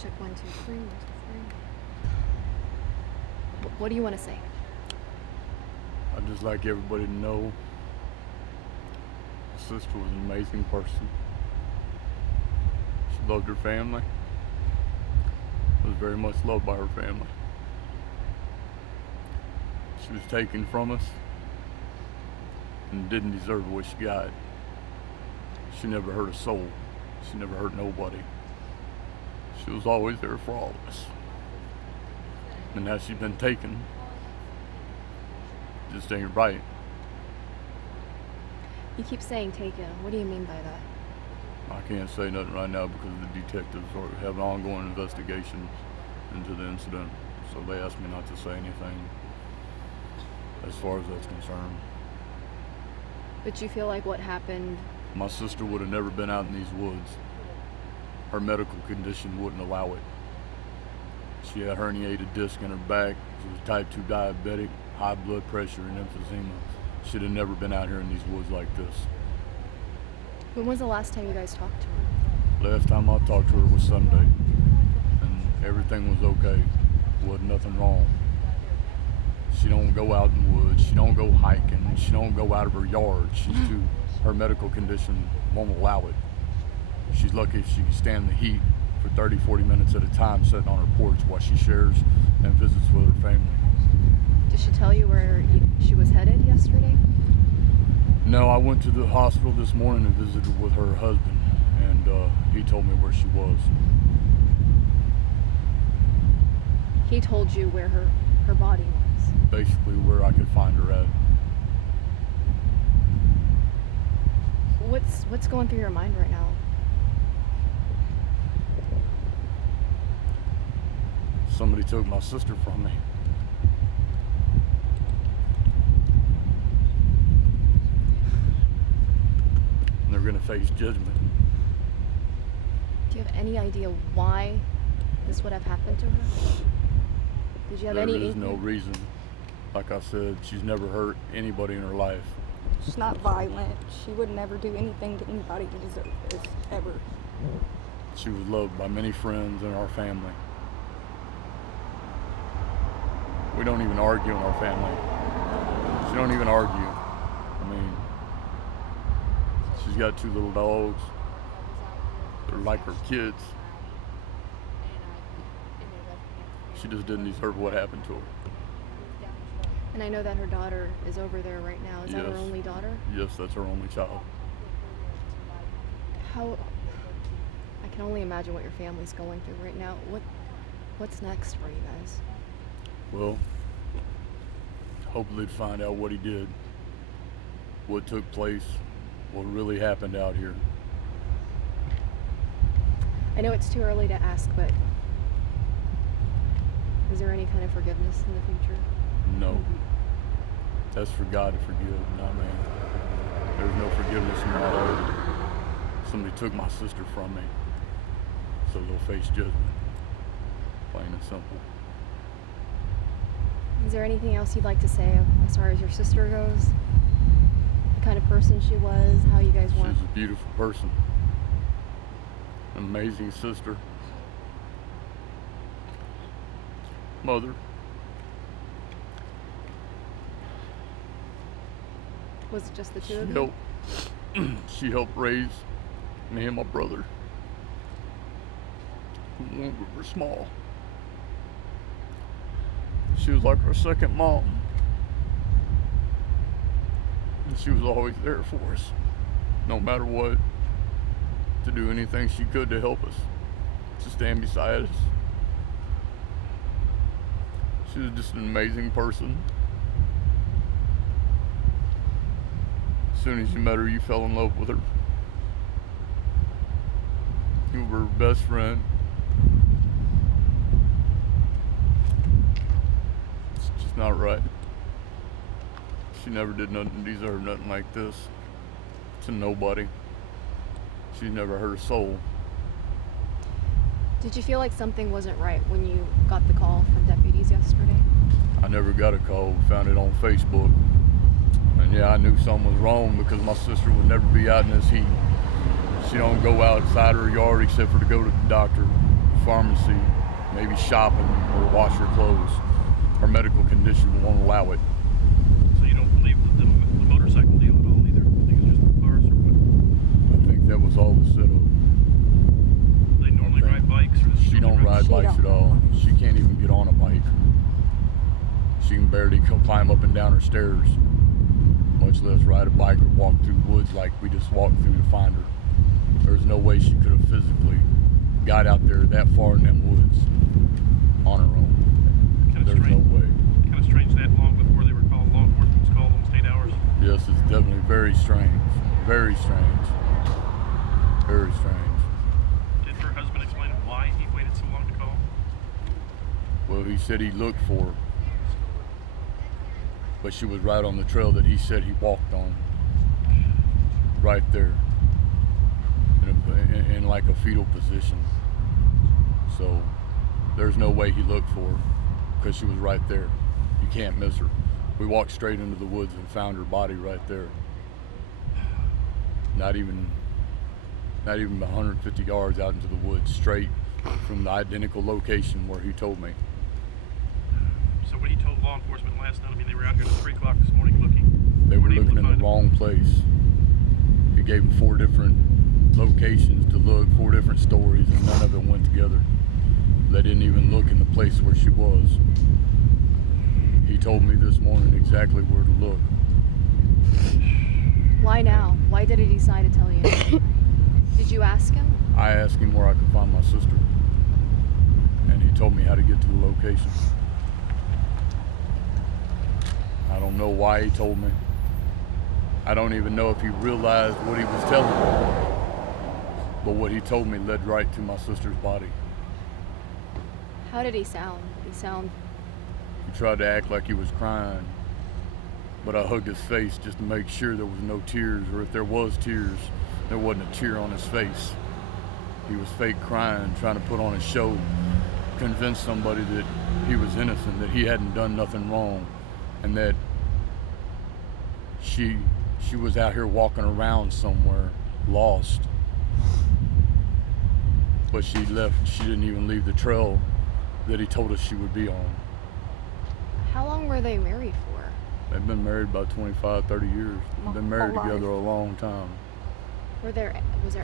Check 1, 2, 3, 1, 2, 3. What do you want to say? I'd just like everybody to know my sister was an amazing person. She loved her family, was very much loved by her family. She was taken from us and didn't deserve what she got. She never hurt a soul. She never hurt nobody. She was always there for all of us. And now she's been taken. Just ain't right. You keep saying taken. What do you mean by that? I can't say nothing right now because the detectives have an ongoing investigation into the incident. So they asked me not to say anything as far as that's concerned. But you feel like what happened... My sister would have never been out in these woods. Her medical condition wouldn't allow it. She had herniated disc in her back. She was type 2 diabetic, high blood pressure, and emphysema. She'd have never been out here in these woods like this. When was the last time you guys talked to her? Last time I talked to her was Sunday, and everything was okay. Wasn't nothing wrong. She don't go out in the woods. She don't go hiking. She don't go out of her yard. Her medical condition won't allow it. She's lucky if she can stand the heat for 30, 40 minutes at a time sitting on her porch while she shares and visits with her family. Did she tell you where she was headed yesterday? No, I went to the hospital this morning and visited with her husband, and he told me where she was. He told you where her body was? Basically where I could find her at. What's going through your mind right now? Somebody took my sister from me. And they're gonna face judgment. Do you have any idea why this would have happened to her? Did you have any... There is no reason. Like I said, she's never hurt anybody in her life. She's not violent. She would never do anything to anybody to deserve this, ever. She was loved by many friends in our family. We don't even argue in our family. She don't even argue. I mean, she's got 2 little dogs. They're like her kids. She just didn't deserve what happened to her. And I know that her daughter is over there right now. Is that her only daughter? Yes, that's her only child. I can only imagine what your family's going through right now. What's next for you guys? Well, hopefully to find out what he did, what took place, what really happened out here. I know it's too early to ask, but is there any kind of forgiveness in the future? No. That's for God to forgive, not me. There's no forgiveness in my heart. Somebody took my sister from me, so they'll face judgment. Plain and simple. Is there anything else you'd like to say as far as your sister goes? The kind of person she was, how you guys want? She's a beautiful person. An amazing sister. Mother. Was it just the two of you? She helped raise me and my brother when we were small. She was like our second mom. And she was always there for us, no matter what, to do anything she could to help us, to stand beside us. She was just an amazing person. As soon as you met her, you fell in love with her. You were her best friend. It's just not right. She never did nothing to deserve nothing like this. To nobody. She's never hurt a soul. Did you feel like something wasn't right when you got the call from deputies yesterday? I never got a call. We found it on Facebook. And yeah, I knew something was wrong because my sister would never be out in this heat. She don't go outside her yard except for to go to the doctor pharmacy, maybe shopping or wash her clothes. Her medical condition won't allow it. So you don't believe the motorcycle deal at all either? You think it's just the cars or what? I think that was all the setup. They normally ride bikes? Or She don't ride She bikes don't. at all. She can't even get on a bike. She can barely climb up and down her stairs, much less ride a bike or walk through woods like we just walked through to find her. There's no way she could have physically got out there that far in them woods on her own. There's no way. Kind of strange that long before they were called, law enforcement was called, almost 8 hours. Yes, it's definitely very strange. Very strange. Very strange. Did her husband explain why he waited so long to call? Well, he said he looked for her, but she was right on the trail that he said he walked on. Right there. In like a fetal position. So there's no way he looked for her because she was right there. You can't miss her. We walked straight into the woods and found her body right there. Not even 150 yards out into the woods, straight from the identical location where he told me. So when he told law enforcement last night, I mean, they were out here at 3 o'clock this morning looking. They were Weren't able looking to in the find him. wrong place. He gave them 4 different locations to look, 4 different stories, and none of them went together. They didn't even look in the place where she was. He told me this morning exactly where to look. Why now? Why did he decide to tell you? Did you ask him? I asked him where I could find my sister, and he told me how to get to the location. I don't know why he told me. I don't even know if he realized what he was telling me. But what he told me led right to my sister's body. How did he sound? Did he sound... He tried to act like he was crying, but I hugged his face just to make sure there was no tears, or if there was tears, there wasn't a tear on his face. He was fake crying, trying to put on a show, convince somebody that he was innocent, that he hadn't done nothing wrong, and that she was out here walking around somewhere, lost. But she left, she didn't even leave the trail that he told us she would be on. How long were they married for? They've been married about 25, 30 years. They've been married Whole life. together a long time. Was there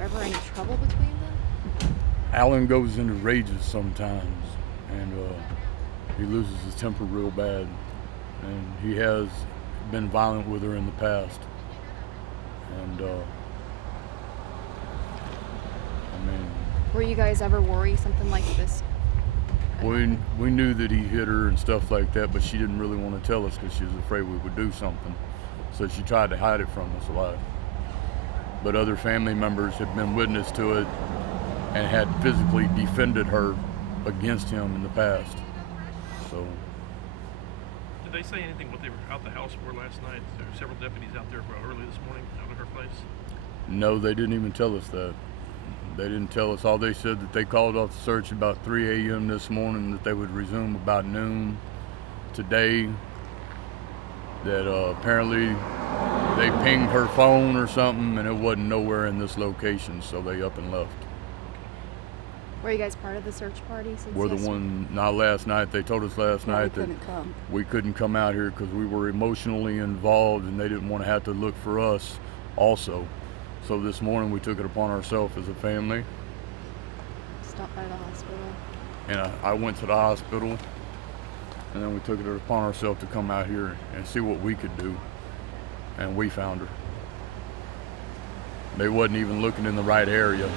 ever any trouble between them? Alan goes into rages sometimes, and he loses his temper real bad. And he has been violent with her in the past. And, I mean, Were you guys ever worried something like this? we knew that he hit her and stuff like that, but she didn't really want to tell us because she was afraid we would do something. So she tried to hide it from us a lot. But other family members had been witness to it and had physically defended her against him in the past. So Did they say anything what they were out the house for last night? There were several deputies out there early this morning out at her place. no, they didn't even tell us that. They didn't tell us. All they said that they called off the search about 3 a.m. this morning, that they would resume about noon today, that apparently they pinged her phone or something and it wasn't nowhere in this location, so they up and left. Were you guys part of the search party? Since We're the yesterday? one, not last night, they told us last No, we night that couldn't come. we couldn't come out here because we were emotionally involved and they didn't want to have to look for us also. So this morning we took it upon ourselves as a family, Stopped by the hospital. and I went to the hospital, and then we took it upon ourselves to come out here and see what we could do, and we found her. They wasn't even looking in the right area,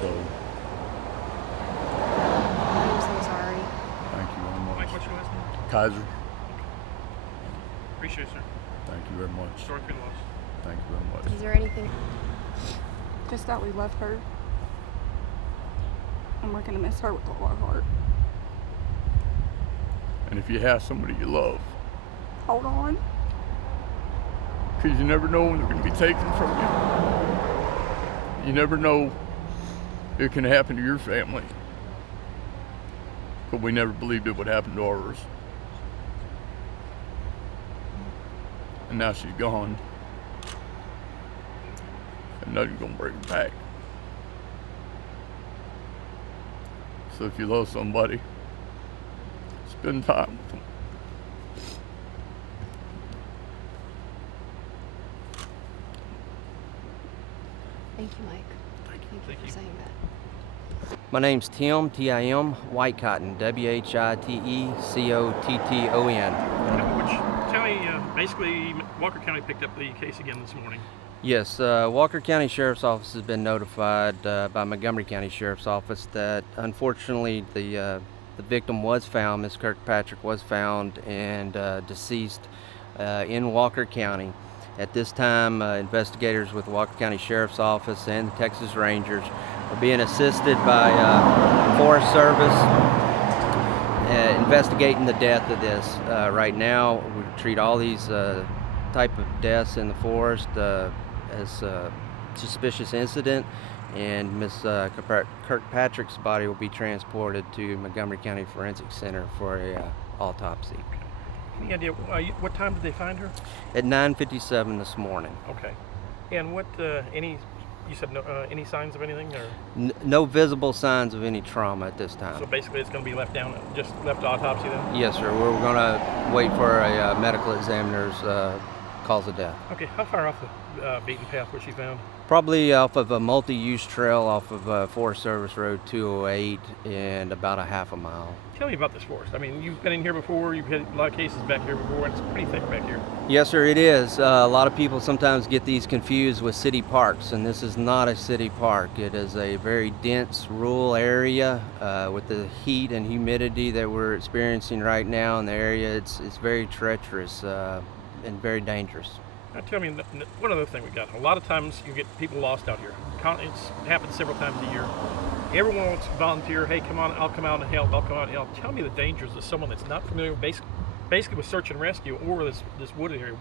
so I'm so sorry. thank you very Mike, much. what's your last name? Keiser, Appreciate it, sir. thank you very much. Sorry for your loss. Thank you very much. Is there anything? Just that we love her. And we're going to miss her with all our heart. And if you have somebody you love, Hold on. because you never know when they're going to be taken from you. You never know it can happen to your family. But we never believed it would happen to ours. And now she's gone. And nothing's going to bring her back. So if you love somebody, spend time with them. Thank you, Mike. Thank you. Thank Thank you you. for saying that. My name's Tim, T-I-M, White Cotton, W-H-I-T-E-C-O-T-T-O-N. Tell me, basically, Walker County picked up the case again this morning. Yes, Walker County Sheriff's Office has been notified by Montgomery County Sheriff's Office that unfortunately the victim was found, Ms. Kirkpatrick was found and deceased in Walker County. At this time, investigators with the Walker County Sheriff's Office and the Texas Rangers are being assisted by Forest Service investigating the death of this. Right now, we treat all these type of deaths in the forest as a suspicious incident, and Ms. Kirkpatrick's body will be transported to Montgomery County Forensic Center for a autopsy. Any idea what time did they find her? At 9:57 this morning. Okay. And what, you said no, any signs of anything? Or? No visible signs of any trauma at this time. So basically it's going to be left down, just left to autopsy then? Yes, sir. We're going to wait for a medical examiner's cause of death. Okay, how far off the beaten path was she found? Probably off of a multi-use trail off of Forest Service Road 208 and about a half a mile. Tell me about this forest. I mean, you've been in here before, you've had a lot of cases back here before, and it's pretty thick back here. Yes, sir, it is. A lot of people sometimes get these confused with city parks, and this is not a city park. It is a very dense rural area with the heat and humidity that we're experiencing right now in the area. It's very treacherous and very dangerous. Now tell me, one other thing we got. A lot of times you get people lost out here. It's happened several times a year. Everyone wants to volunteer. Hey, come on, I'll come out and help. I'll come out and help. Tell me the dangers of someone that's not familiar basically with search and rescue or this wooded area.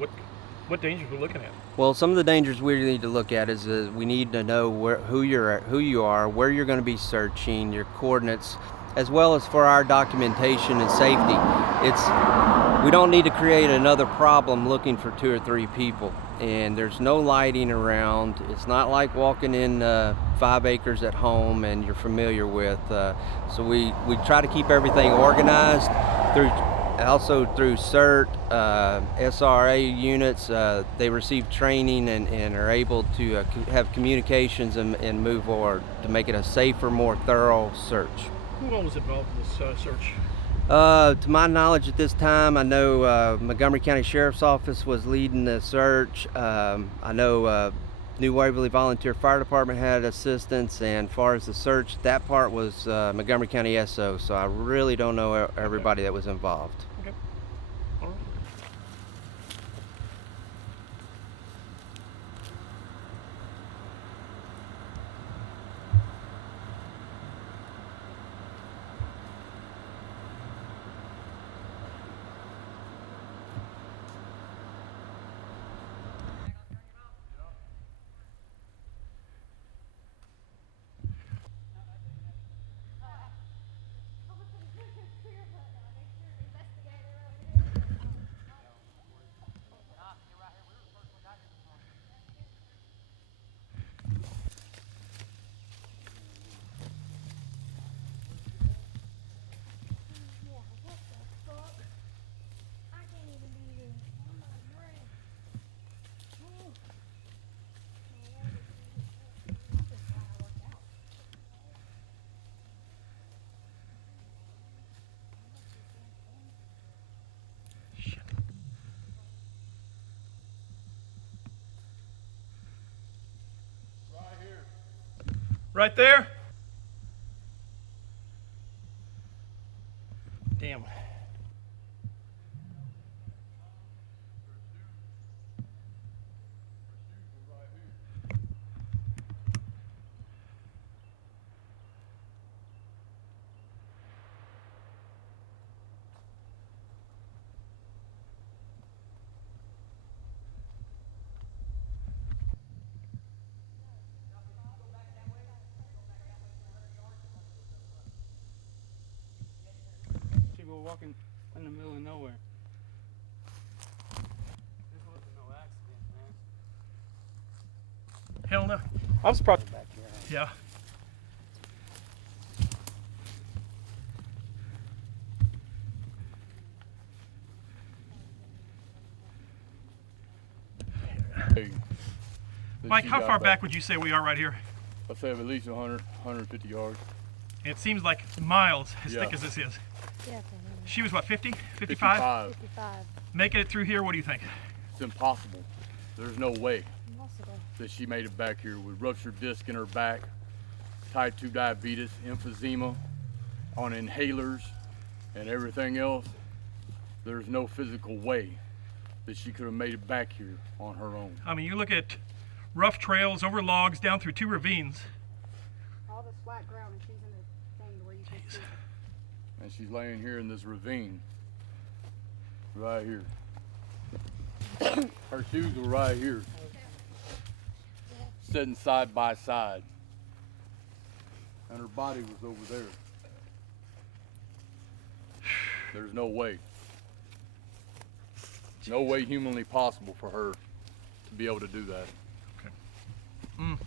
What dangers we're looking at? Well, some of the dangers we need to look at is we need to know who you are, where you're going to be searching, your coordinates, as well as for our documentation and safety. We don't need to create another problem looking for 2 or 3 people. And there's no lighting around. It's not like walking in 5 acres at home and you're familiar with. So we try to keep everything organized through CERT, SRA units. They receive training and are able to have communications and move forward to make it a safer, more thorough search. Who all was involved in this search? To my knowledge at this time, I know Montgomery County Sheriff's Office was leading the search. I know New Waverly Volunteer Fire Department had assistance, and as far as the search, that part was Montgomery County SO, so I really don't know everybody that was involved. Okay. All right. Right there? Damn. Walking in the middle of nowhere. This wasn't no accident, man. Hell no. I was probably Back here. yeah. that Mike, she how got far back would you say we are right here? I'd say at least 100, 150 yards. It seems like miles as Yeah. thick as this is. Yeah, She was what, 50? 55? 55. 55. Making it through here, what do you think? It's impossible. There's no way Impossible. that she made it back here with ruptured disc in her back, type 2 diabetes, emphysema, on inhalers, and everything else. There's no physical way that she could have made it back here on her own. I mean, you look at rough trails over logs down through 2 ravines. All this flat ground, and she's in the thing where you can see her. And she's laying here in this ravine, right here. Her shoes were right here, sitting side by side. And her body was over there. There's no way. No way humanly possible for her to be able to do that. Mm.